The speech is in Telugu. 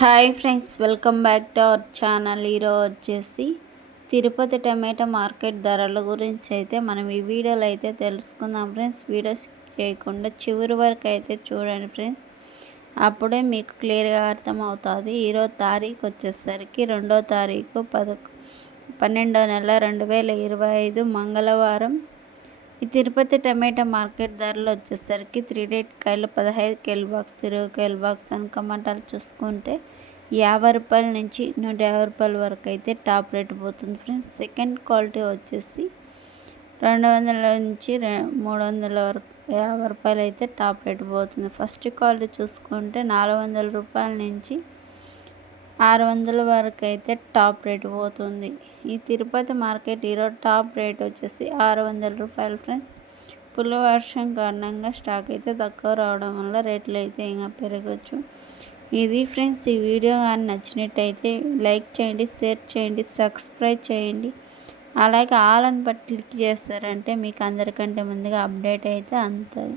Hi friends welcome back to our channel. ఈరోజు వచ్చేసి తిరుపతి టమాటా మార్కెట్ ధరల గురించి అయితే మనం ఈ వీడియోలో అయితే తెలుసుకుందాం ఫ్రెండ్స్. వీడియోస్ చేయకుండా చివరి వరకు అయితే చూడండి ఫ్రెండ్స్. అప్పుడే మీకు క్లియర్గా అర్థమవుతుంది. ఈరోజు తారీఖు వచ్చేసరికి రెండో తారీఖు పదకొ పన్నెండో నెల రెండు వేల ఇరవై ఐదు మంగళవారం. ఈ తిరుపతి టమాటా మార్కెట్ ధరలు వచ్చేసరికి త్రీ డేట్ కాయలు పదహైదు కేల్ బాక్స్ ఇరవై కేల్ బాక్స్ అని టమాటాలు చూసుకుంటే యాభై రూపాయల నుంచి నూట యాభై రూపాయల వరకు అయితే టాప్ రేట్ పోతుంది ఫ్రెండ్స్. సెకండ్ క్వాలిటీ వచ్చేసి రెండు వందల నుంచి మూడు వందల వరకు యాభై రూపాయలు అయితే టాప్ రేట్ పోతుంది. ఫస్ట్ క్వాలిటీ చూసుకుంటే నాలుగు వందల రూపాయల నుంచి ఆరు వందల వరకు అయితే టాప్ రేట్ పోతుంది. ఈ తిరుపతి మార్కెట్ ఈరోజు టాప్ రేట్ వచ్చేసి ఆరు వందల రూపాయలు ఫ్రెండ్స్. పుల్ల వర్షం కారణంగా స్టాక్ అయితే తక్కువ రావడం వల్ల రేట్లు అయితే ఇంకా పెరగచ్చు. ఇది ఫ్రెండ్స్ ఈ వీడియో కానీ నచ్చినట్టయితే లైక్ చేయండి షేర్ చేయండి సబ్స్క్రైబ్ చేయండి. అలాగే ఆల్ అని బట్టి క్లిక్ చేస్తారంటే మీకు అందరికంటే ముందుగా అప్డేట్ అయితే అందుతుంది